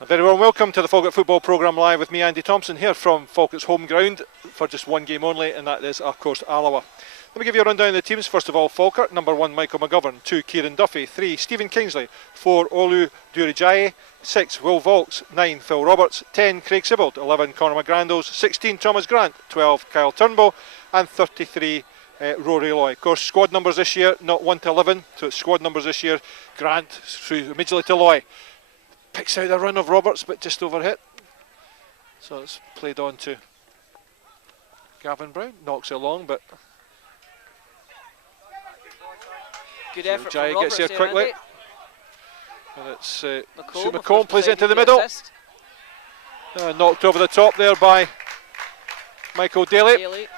A very warm welcome to the Falkirk Football Programme Live with me, Andy Thompson, here from Falkirk's home ground for just one game only, and that is, of course, Alloa. Let me give you a rundown of the teams. First of all, Falkirk, number 1, Michael McGovern, 2, Kieran Duffy, 3, Stephen Kingsley, 4, Olu Durijaye, 6, Will Vaulks, 9, Phil Roberts, 10, Craig Sibbald, 11, Conor McGrandles, 16, Thomas Grant, 12, Kyle Turnbull, and 33, Rory Loy. Of course, squad numbers this year, not 1 to 11, so it's squad numbers this year. Grant through immediately to Loy. Picks out a run of Roberts, but just overhit. So it's played on to Gavin Brown. Knocks it along, but good effort Jai from Roberts gets here quickly. Andy. And it's Sue McComb McComb plays into the middle. Knocked over the top there by Michael Daly.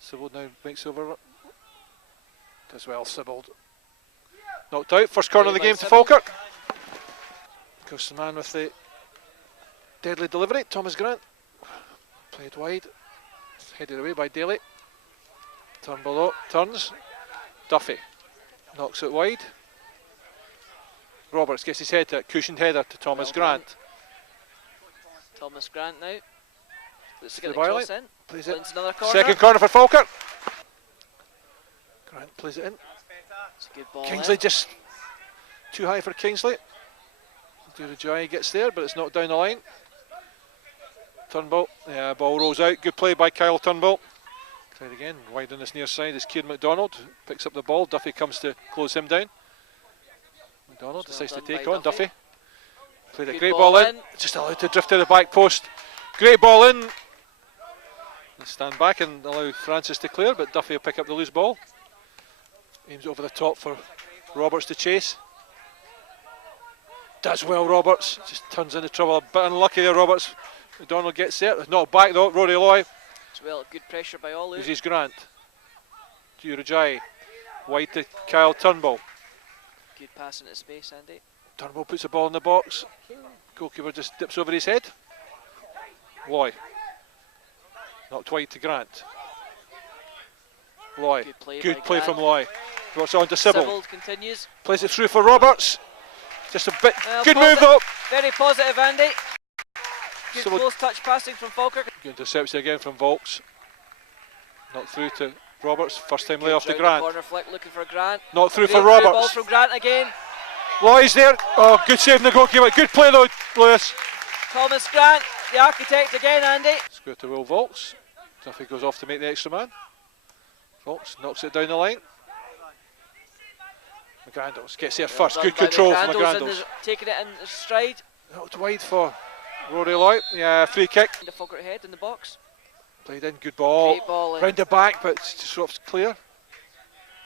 Sibbald now makes over. Does well, Sibbald. Knocked out. First corner of the game to Falkirk. Of course, the man with the deadly delivery, Thomas Grant. Played wide. Headed away by Daly. Turnbull up, turns. Duffy knocks it wide. Roberts gets his head to it. Cushioned header to Thomas Grant. Thomas Grant now. Looks to get the byline. cross in. Plays it. Another corner. Second corner for Falkirk. Grant plays it in. It's a good ball. Kingsley just too high for Kingsley. Durijaye gets there, but it's not down the line. Turnbull, yeah, ball rolls out. Good play by Kyle Turnbull. Tried again, wide on this near side is Kieran McDonald. Picks up the ball. Duffy comes to close him down. McDonald decides to take on Duffy. Played a great ball in. Just allowed to drift to the back post. Great ball in. Stand back and allow Francis to clear, but Duffy will pick up the loose ball. Aims over the top for Roberts to chase. Does well, Roberts. Just turns into trouble. A bit unlucky there, Roberts. McDonald gets there. Not back though. Rory Loy. As well, good pressure by Olu. Uses Grant. Durijaye. Wide to Kyle Turnbull. Good pass into space, Andy. Turnbull puts the ball in the box. Goalkeeper just dips over his head. Loy. Knocked wide to Grant. Loy. Good play from Loy. Works on to Sibbald. Sibbald continues. Plays it through for Roberts. Just a bit. Good move though. Very positive, Andy. Good Sibbald. close touch passing from Falkirk. Good interception again from Vaulks. Knocked through to Roberts. First time lay off to Grant. Corner flick looking for Grant. Knocked through Great for Roberts. Ball from Grant again. Loy's there. Oh, good save from the goalkeeper. Good play though, Lewis. Thomas Grant, the architect again, Andy. Square to Will Vaulks. Duffy goes off to make the extra man. Vaulks knocks it down the line. McGrandles gets there first. Good control from McGrandles. Taking it in his stride. Knocked wide for Rory Loy. Yeah, free kick. The Falkirk head in the box. Played in, good ball. Great ball in. Round the back, but it's just sort of clear.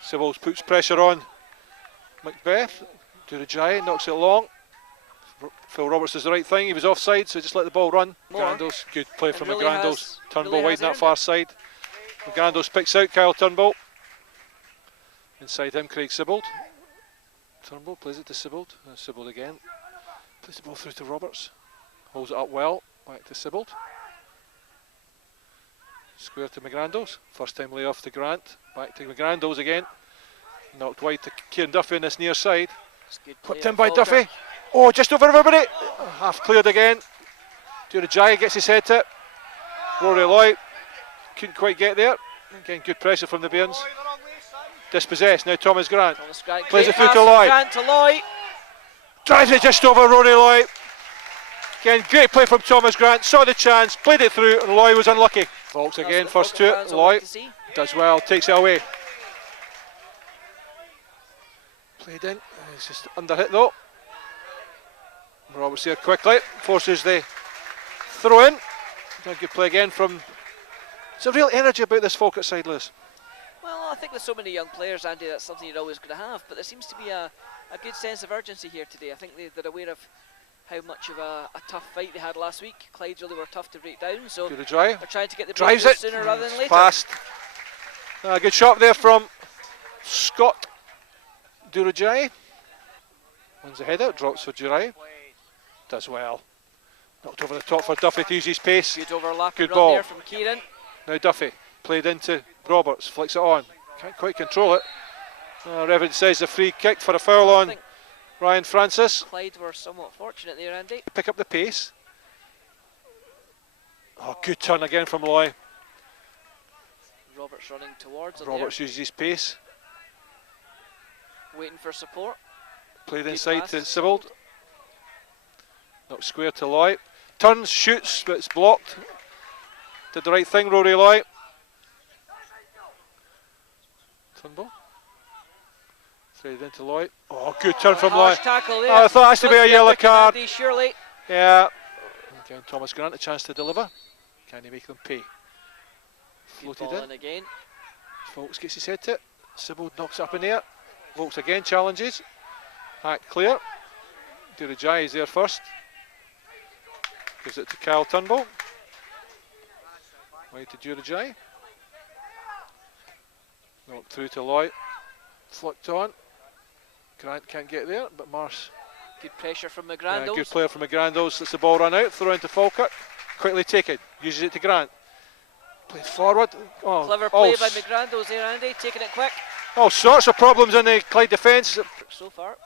Sibbald puts pressure on Macbeth. Durijaye knocks it long. Phil Roberts does the right thing. He was offside, so just let the ball run. McGrandles, good play from really McGrandles. Turnbull really wide on that far side. McGrandles picks out Kyle Turnbull. Inside him, Craig Sibbald. Turnbull plays it to Sibbald. Sibbald again. Plays the ball through to Roberts. Holds it up well. Back to Sibbald. Square to McGrandles. First time lay off to Grant. Back to McGrandles again. Knocked wide to Kieran Duffy on this near side. Whipped in by Duffy. Oh, just over everybody. Half cleared again. Durijaye gets his head to it. Rory Loy couldn't quite get there. Again, good pressure from the Bairns. Dispossessed. Now Thomas Grant. Plays it through to Loy. Grant to Loy. Drives it just over Rory Loy. Again, great play from Thomas Grant. Saw the chance, played it through, and Loy was unlucky. Vaulks again, first to it. Loy does well, takes it away. Played in. It's just under hit though. Roberts here quickly. Forces the throw in. Good play again from. There's a real energy about this Falkirk side, Lewis. Well, I think with so many young players, Andy, that's something you're always going to have. But there seems to be a good sense of urgency here today. I think they're aware of how much of a tough fight they had last week. Clyde really were tough to break down, so they're trying to get the breakthrough sooner rather than later. Fast. Good shot there from Scott Durijaye. Wins the header, drops for Durijaye. Does well. Knocked over the top for Duffy to use his pace. Good overlap. Good ball there from Kieran. Now Duffy played into Roberts, flicks it on. Can't quite control it. Reverend says a free kick for a foul on Ryan Francis. Clyde were somewhat fortunate there, Andy. Pick up the pace. Oh, good turn again from Loy. Roberts running towards him. Roberts uses his pace. Waiting for support. Played Good inside pass to Sibbald. Knocked square to Loy. Turns, shoots, but it's blocked. Did the right thing, Rory Loy. Turnbull. Threaded into Loy. Oh, good turn from Loy. Tackle there. Oh, I thought it has to be a yellow card. Andy, surely. Yeah. Again, Thomas Grant a chance to deliver. Can he make them pay? Floated in. Again. Folks gets his head to it. Sibbald knocks it up in the air. Folks again challenges. Hack clear. Durajai is there first. Gives it to Kyle Turnbull. Wide to Durajai. Knocked through to Loy. Flicked on. Grant can't get there, but Marsh. Good pressure from McGrandles. Good player from McGrandles. Lets the ball run out. Throw into Falkirk. Quickly taken. Uses it to Grant. Plays forward. Oh, clever play by McGrandles there, Andy. Taking it quick. All sorts of problems in the Clyde defence. So far.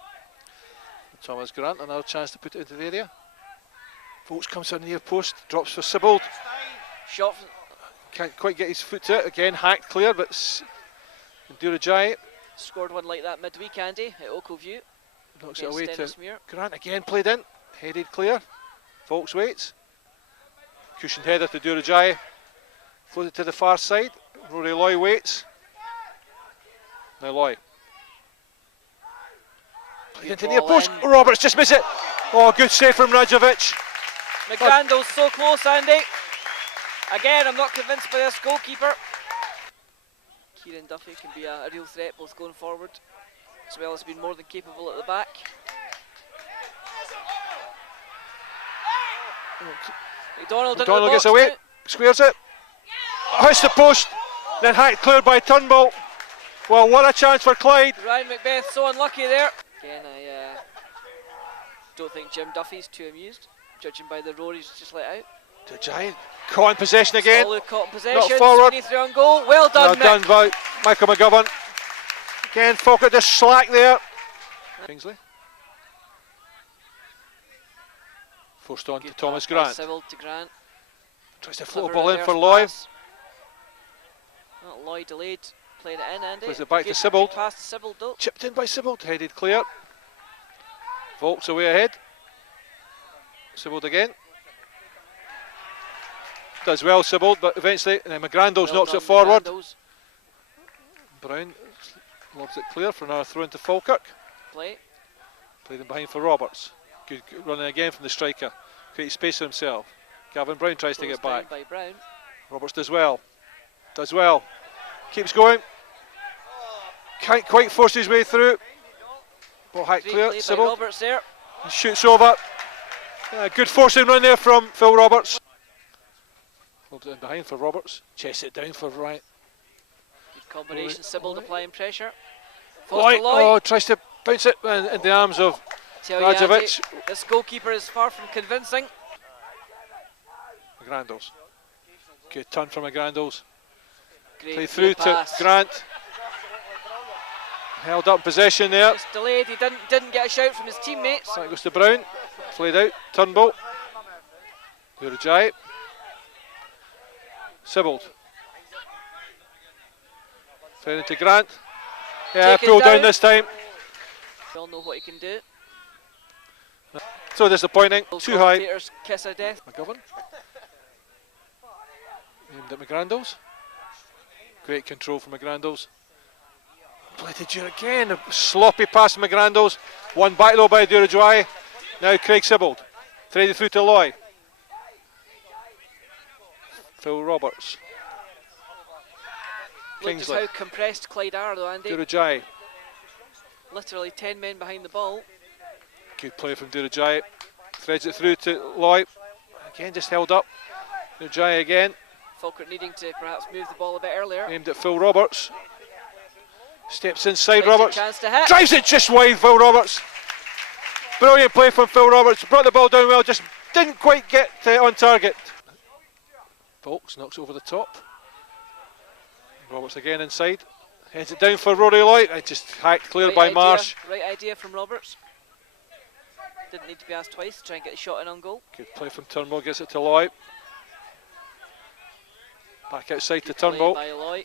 Thomas Grant, another chance to put it into the area. Folks comes on the near post. Drops for Sibbald. Shot. Can't quite get his foot to it. Again, hacked clear, but Durajai scored one like that midweek, Andy, at Oakleview. knocks it away to Grant. Again played in. Headed clear. Folks waits. Cushioned header to Durajai. Floated to the far side. Rory Loy waits. Now Loy. Played into the near post. Roberts just missed it. Oh, good save from Rajovic. McGrandles so close, Andy. Again, I'm not convinced by this goalkeeper. Kieran Duffy can be a real threat both going forward as well as being more than capable at the back. McDonald gets away. Squares it. Hits the post. Then hacked cleared by Turnbull. Well, what a chance for Clyde. Ryan Macbeth so unlucky there. Again, I don't think Jim Duffy's too amused, judging by the roar he's just let out. The Giant caught in possession again. Solid caught in possession. Not forward. 23 on goal. Well done, well done by Michael McGovern. Again, Falkirk just slack there. Kingsley. Forced on to Thomas Grant. Civil to Grant. Tries to float a ball in for Loy. Well, Loy delayed. Playing it in, Andy. Plays it back to Sibbald. Pass to Sibbald, though. Chipped in by Sibbald. Headed clear. Volks away ahead. Sibbald again. Does well, Sibbald, but eventually McGrandles knocks it forward. McGrandles. Brown lobs it clear for another throw into Falkirk. Played in behind for Roberts. Good running again from the striker. Creates space for himself. Gavin Brown tries to get back. By Brown. Roberts does well. Keeps going. Can't quite force his way through. Ball hacked clear. Sibbald. Roberts there. He shoots over. Good forcing run there from Phil Roberts. Lobs it in behind for Roberts. Chests it down for Ryan. Good combination. Sibbald applying pressure. Oh, tries to bounce it in the arms of Rajovic. This goalkeeper is far from convincing. McGrandles. Good turn from McGrandles. Play Great through to Grant. Held up possession there. It's delayed. He didn't get a shout from his teammates. That goes to Brown. Played out. Turnbull. Durajai. Sibbald. Fed into Grant. Yeah, pulled down this time. We all know what he can do. So disappointing. Too high. Kiss of death. McGovern. Aimed at McGrandles. Great control from McGrandles. Played to Dura again. A sloppy pass from McGrandles. One back though by Durajai. Now Craig Sibbald. Threaded through to Loy. Phil Roberts. Look just how compressed Clyde are though, Andy. Durajai. Literally 10 men behind the ball. Good play from Durajai. Threads it through to Loy. Again just held up. Durajai again. Falkirk needing to perhaps move the ball a bit earlier. Aimed at Phil Roberts. Steps inside Roberts. Chance to hit. Drives it just wide, Phil Roberts. Brilliant play from Phil Roberts. Brought the ball down well, just didn't quite get on target. Folks knocks over the top. Roberts again inside. Heads it down for Rory Loy. Just hacked clear by Marsh. Right idea from Roberts. Didn't need to be asked twice to try and get the shot in on goal. Good play from Turnbull, gets it to Loy. Back outside to Good play Turnbull. by Loy.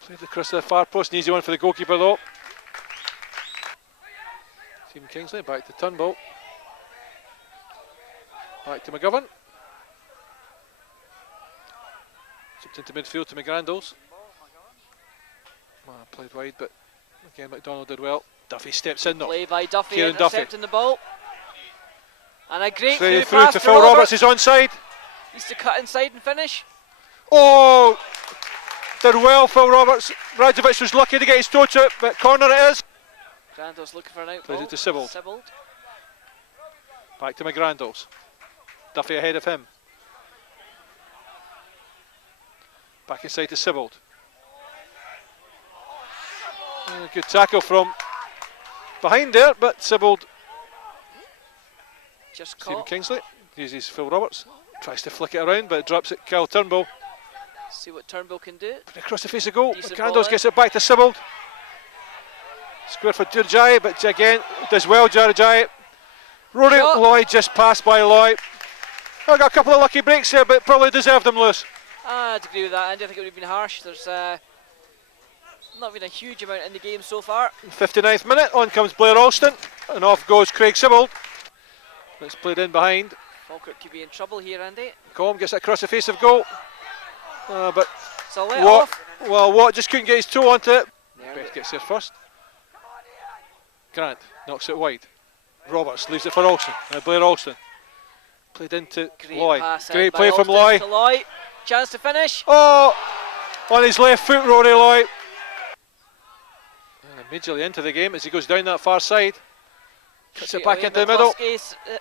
Played across the far post, an easy one for the goalkeeper though. Stephen Kingsley, back to Turnbull. Back to McGovern. Chipped into midfield to McGrandles. Played wide, but again McDonald did well. Duffy steps in though. Play by Duffy, Kieran intercepting the ball. And a great through pass to Phil Roberts, he's onside. Needs to cut inside and finish. Oh! Did well, Phil Roberts. Rajovic was lucky to get his toe to it, but corner it is. Grandals looking for an out Plays ball. it to Sibbald. Back to McGrandles. Duffy ahead of him. Back inside to Sibbald. Good tackle from behind there, but Sibbald. Just Stephen caught. Kingsley uses Phil Roberts. Tries to flick it around, but it drops it. Kyle Turnbull. See what Turnbull can do. Across the face of goal. Decent McGrandles gets it back to Sibbald. Square for Durjai, but again does well, Jarajai. Rory Shot. Lloyd just passed by Lloyd. I got a couple of lucky breaks here, but probably deserved them, Lewis. I'd agree with that, Andy. I think it would have been harsh. There's not been a huge amount in the game so far. 59th minute, on comes Blair Alston, and off goes Craig Sibbald. It's played in behind. Falkirk could be in trouble here, Andy. Colm gets it across the face of goal. But It's a let Watt, off. well, Watt just couldn't get his toe onto it. There Beth gets there first. Grant knocks it wide. Roberts leaves it for Alston. Blair Alston. Played into Great Loy. pass Great by play from Alston Loy. to Loy. Chance to finish. Oh! On his left foot, Rory Loy. Immediately into the game as he goes down that far side. Cuts it back into the middle.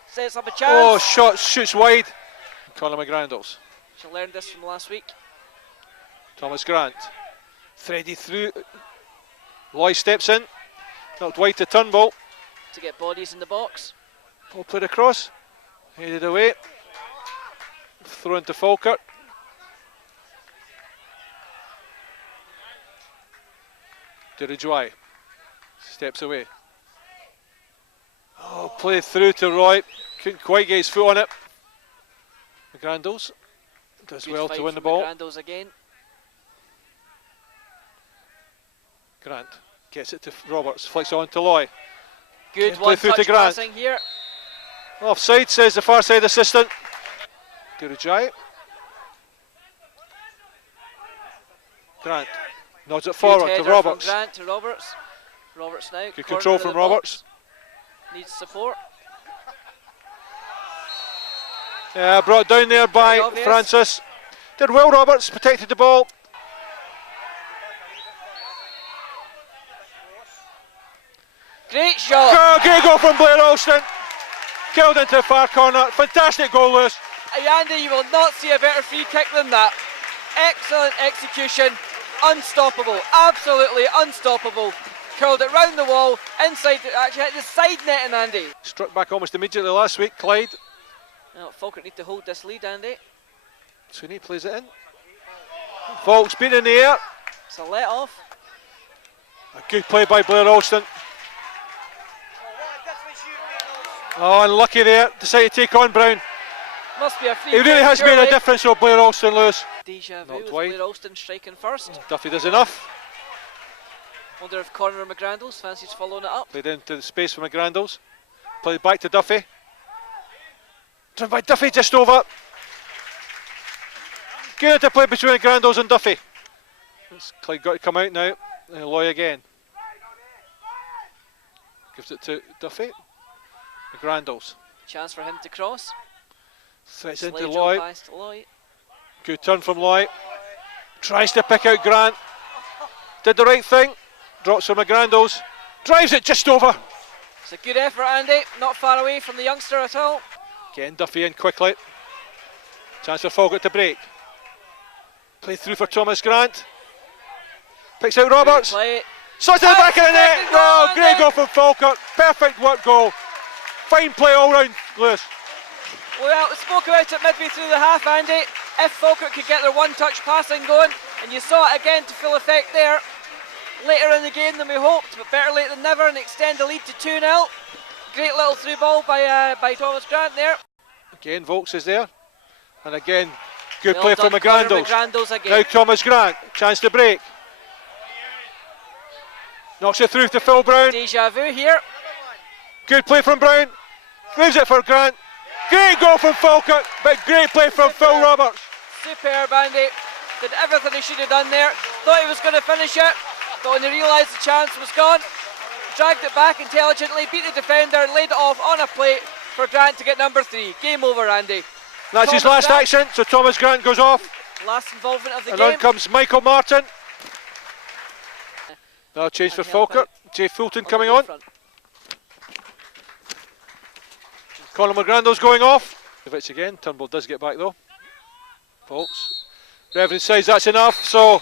Sets up a Oh, chance. shot, shoots wide. Conor McGrandles. She learned this from last week. Thomas Grant. Threaded through. Loy steps in. Knocked wide to Turnbull. To get bodies in the box. Ball played across. Headed away. Thrown to Falkirk. Durajai. Steps away. Oh, played through to Roy. Couldn't quite get his foot on it. McGrandles does Good well fight to win the from ball. McGrandles again. Grant gets it to Roberts. Flicks on to Loy. Good Play one through to touch Grant. passing here. Offside, says the far side assistant. Durajai. Grant nods it forward Good to header Roberts. From Grant to Roberts. Roberts now. Good corner control of the from box. Roberts. Needs support. Yeah, brought down there by Very obvious. Francis. Did well, Roberts, protected the ball. Great shot. Oh, great goal from Blair Alston. Killed into the far corner. Fantastic goal, Lewis. Andy, you will not see a better free kick than that. Excellent execution. Unstoppable. Absolutely unstoppable. Curled it round the wall. Inside, actually hit the side net, and Andy. Struck back almost immediately last week, Clyde. Now, Falkirk need to hold this lead, Andy. Sweeney plays it in. Falk's been in the air. It's a let off. A good play by Blair Alston. Oh, unlucky there. Decided to take on Brown. Must be a free He kick. really has made a surely. difference for Blair Alston, Lewis. Deja vu Knocked with wide. Blair Alston striking first. Duffy does enough. Wonder if Conor McGrandles fancies following it up. Played into the space for McGrandles. Played back to Duffy. Turned by Duffy just over. Good to play between McGrandles and Duffy. Clyde got to come out now. Loy again. Gives it to Duffy. McGrandles. Chance for him to cross. Threats into Slide Loy. pass to Loy. Good turn from Loy. Tries to pick out Grant. Did the right thing. Drops for McGrandles. Drives it just over. It's a good effort, Andy. Not far away from the youngster at all. Getting Duffy in quickly. Chance for Falkirk to break. Play through for Thomas Grant. Picks out Roberts. Play. Slots to the back of the net. Second goal, Oh, great Andy. goal from Falkirk. Perfect work goal. Fine play all round, Lewis. Well, we spoke about it midway through the half, Andy. If Falkirk could get their one-touch passing going, and you saw it again to full effect there, later in the game than we hoped, but better late than never, and extend the lead to 2-0. Great little through ball by Thomas Grant there. Again, Volks is there. And again, good Well play done, from Connor McGrandles. McGrandles again. Now Thomas Grant, chance to break. Knocks it through to Phil Brown. Deja vu here. Good play from Brown. Moves it for Grant. Great goal from Falkirk, but great play from Phil Roberts. Superb, Andy. Did everything he should have done there. Thought he was going to finish it, but when he realised the chance was gone, dragged it back intelligently, beat the defender, and laid it off on a plate for Grant to get number 3. Game over, Andy. That's his last action, so Thomas Grant goes off. Last involvement of the And game. on comes Michael Martin. That'll change for Falkirk. Jay Fulton coming on. Conor McGrandles going off. If it's again, Turnbull does get back though. Folks. Reverend says that's enough, so